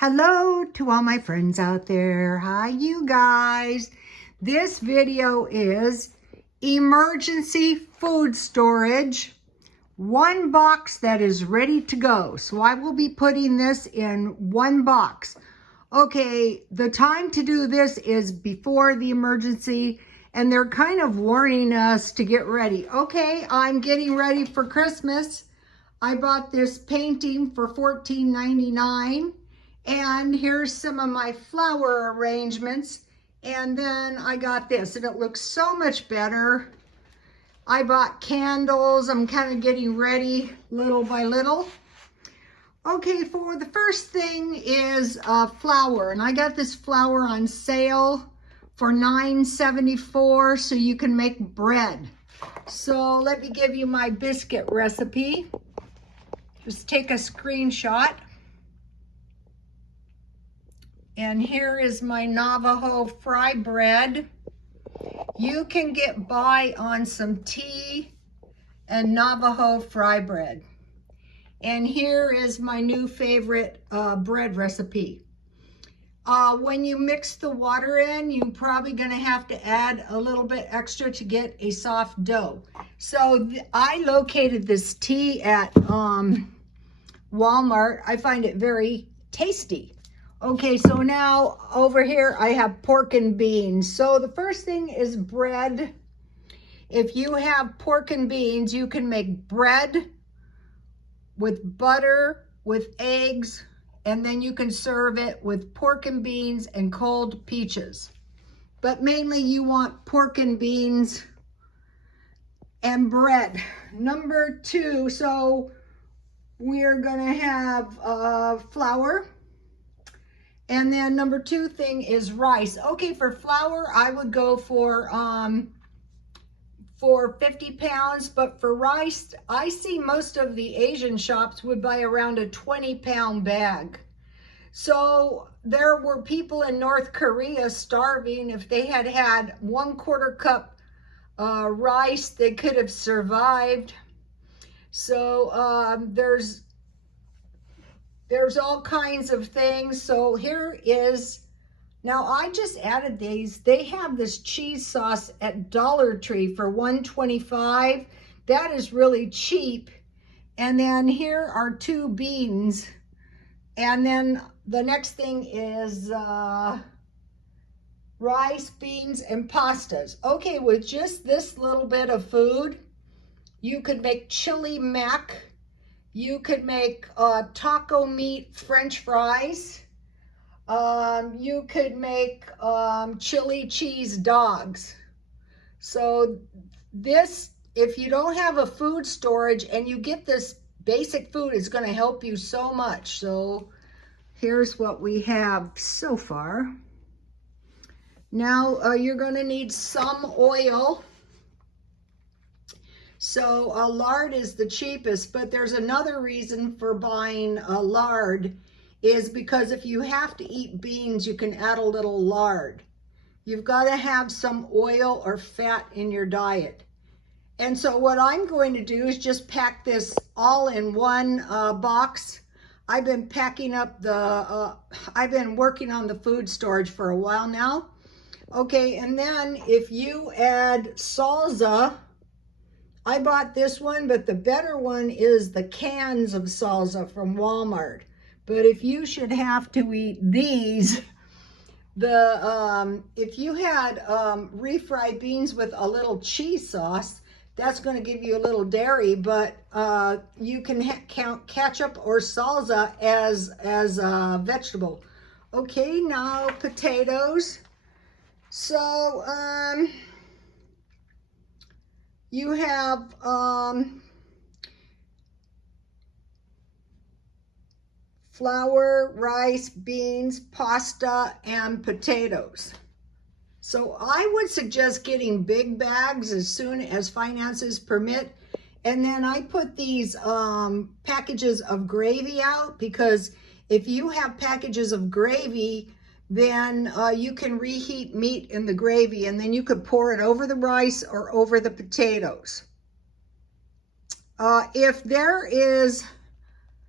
Hello to all my friends out there. Hi, you guys. This video is emergency food storage. One box that is ready to go. So I will be putting this in one box. Okay, the time to do this is before the emergency, and they're kind of warning us to get ready. Okay, I'm getting ready for Christmas. I bought this painting for $14.99. And here's some of my flower arrangements. And then I got this, and it looks so much better. I bought candles. I'm kind of getting ready little by little. Okay, for the first thing is flour. And I got this flour on sale for $9.74, so you can make bread. So let me give you my biscuit recipe. Just take a screenshot. And here is my Navajo fry bread. You can get by on some tea and Navajo fry bread. And here is my new favorite bread recipe. When you mix the water in, you're probably gonna have to add a little bit extra to get a soft dough. So I located this tea at Walmart. I find it very tasty. Okay, so now over here I have pork and beans. So the first thing is bread. If you have pork and beans, you can make bread with butter, with eggs, and then you can serve it with pork and beans and cold peaches. But mainly you want pork and beans and bread. Number two, so we're gonna have flour. And then number two thing is rice. Okay, for flour, I would go for 50 pounds, but for rice, I see most of the Asian shops would buy around a 20-pound bag. So there were people in North Korea starving. If they had had 1/4 cup rice, they could have survived. So there's all kinds of things. So here is, now I just added these. They have this cheese sauce at Dollar Tree for $1.25. That is really cheap. And then here are 2 beans. And then the next thing is rice, beans, and pastas. Okay, with just this little bit of food, you could make chili mac. You could make taco meat French fries. You could make chili cheese dogs. So this, if you don't have a food storage and you get this basic food, it's going to help you so much. So here's what we have so far. Now you're going to need some oil. So lard is the cheapest, but there's another reason for buying lard is because if you have to eat beans, you can add a little lard. You've got to have some oil or fat in your diet. And so what I'm going to do is just pack this all in one box. I've been packing up I've been working on the food storage for a while now. Okay, and then if you add salsa, I bought this one, but the better one is the cans of salsa from Walmart. But if you should have to eat these, if you had refried beans with a little cheese sauce, that's going to give you a little dairy, but you can count ketchup or salsa as a vegetable. Okay, now potatoes. So you have flour, rice, beans, pasta, and potatoes. So I would suggest getting big bags as soon as finances permit. And then I put these packages of gravy out, because if you have packages of gravy, then you can reheat meat in the gravy, and then you could pour it over the rice or over the potatoes. If there is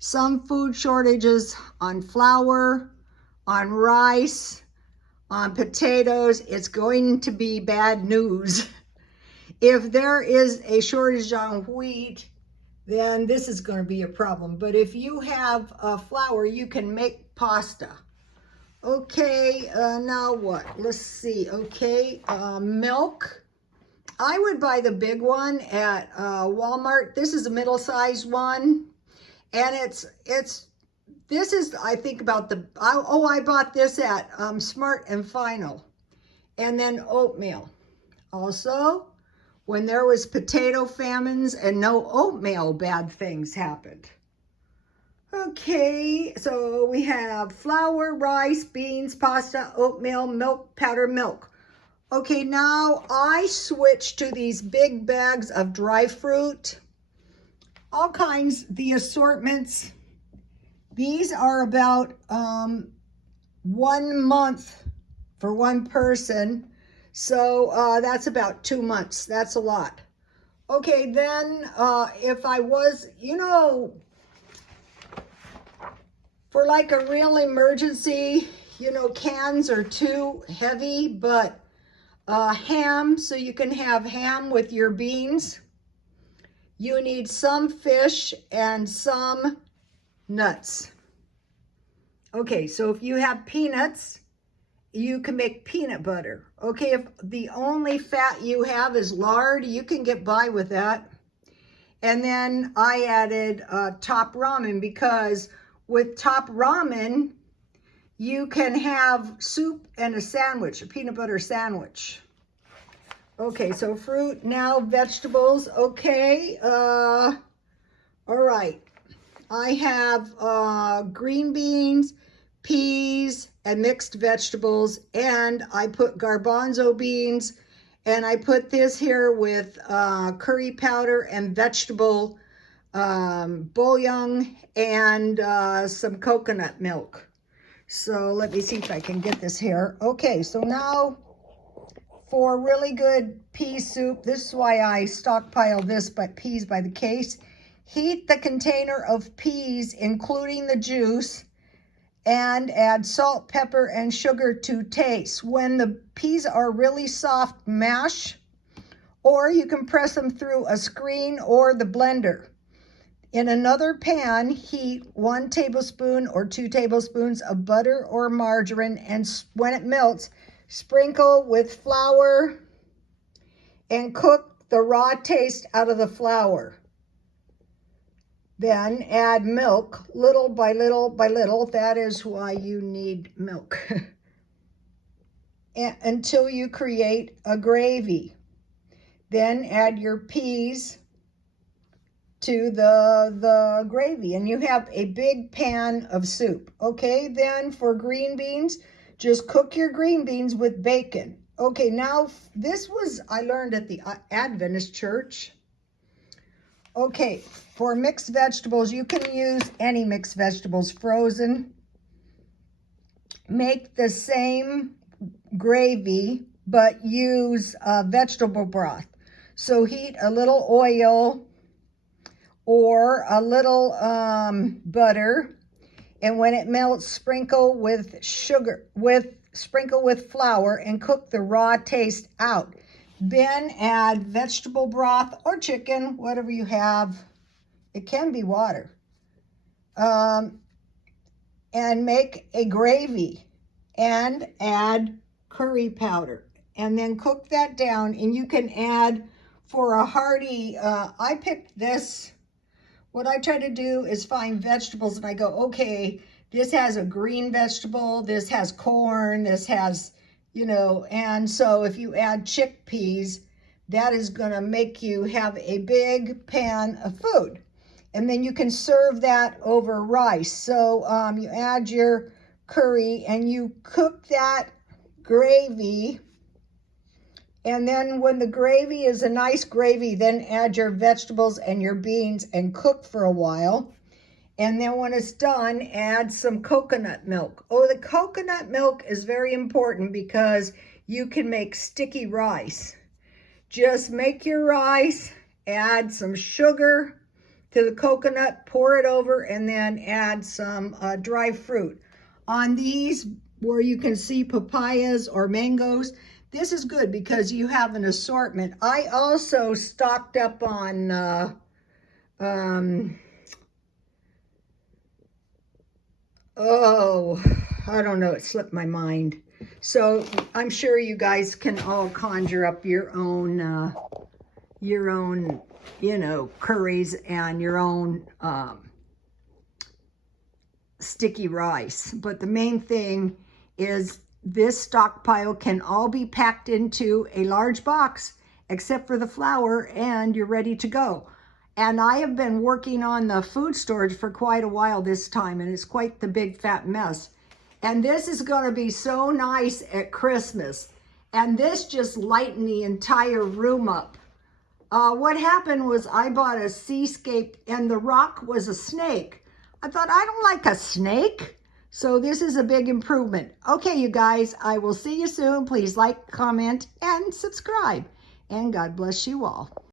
some food shortages on flour, on rice, on potatoes. It's going to be bad news. If there is a shortage on wheat, then this is going to be a problem. But if you have flour, you can make pasta. Okay, now what? Let's see. Okay, milk. I would buy the big one at Walmart. This is a middle-sized one. And this is, I think about I bought this at Smart and Final. And then oatmeal. Also, when there was potato famines and no oatmeal, bad things happened. Okay, so we have flour, rice, beans, pasta, oatmeal, milk, powdered milk. Okay, now I switched to these big bags of dry fruit. All kinds, the assortments. These are about 1 month for one person. So that's about 2 months. That's a lot. Okay, then if I was, for like a real emergency, cans are too heavy, but ham, so you can have ham with your beans. You need some fish and some nuts. Okay, so if you have peanuts, you can make peanut butter. Okay, if the only fat you have is lard, you can get by with that. And then I added top ramen, because with top ramen, you can have soup and a sandwich, a peanut butter sandwich. Okay, so fruit, now vegetables. Okay, all right. I have green beans, peas, and mixed vegetables, and I put garbanzo beans, and I put this here with curry powder and vegetable bouillon and some coconut milk. So let me see if I can get this here. Okay, so now for really good pea soup, this is why I stockpile this, but peas by the case. Heat the container of peas, including the juice, and add salt, pepper, and sugar to taste. When the peas are really soft, mash, or you can press them through a screen or the blender. In another pan, heat 1 tablespoon or 2 tablespoons of butter or margarine, and when it melts, sprinkle with flour and cook the raw taste out of the flour. Then add milk, little by little by little. That is why you need milk. Until you create a gravy. Then add your peas to the gravy, and you have a big pan of soup. Okay, then for green beans, just cook your green beans with bacon. Okay, now this was, I learned at the Adventist church. Okay, for mixed vegetables, you can use any mixed vegetables, frozen. Make the same gravy, but use vegetable broth. So heat a little oil or a little butter, and when it melts, sprinkle with flour and cook the raw taste out. Then add vegetable broth or chicken, whatever you have. It can be water. And make a gravy and add curry powder. And then cook that down, and you can add for a hearty, I picked this. What I try to do is find vegetables, and I go, okay, this has a green vegetable, this has corn, this has, and so if you add chickpeas, that is going to make you have a big pan of food. And then you can serve that over rice. So you add your curry and you cook that gravy. And then when the gravy is a nice gravy, then add your vegetables and your beans and cook for a while. And then when it's done, add some coconut milk. Oh, the coconut milk is very important because you can make sticky rice. Just make your rice, add some sugar, to the coconut, pour it over, and then add some dry fruit. On these, where you can see papayas or mangoes, this is good because you have an assortment. I also stocked up on, I don't know, it slipped my mind. So I'm sure you guys can all conjure up your own, you know, curries and your own sticky rice. But the main thing is this stockpile can all be packed into a large box except for the flour, and you're ready to go. And I have been working on the food storage for quite a while this time, and it's quite the big fat mess. And this is going to be so nice at Christmas. And this just lightened the entire room up. What happened was I bought a seascape and the rock was a snake. I thought, I don't like a snake. So this is a big improvement. Okay, you guys, I will see you soon. Please like, comment, and subscribe. And God bless you all.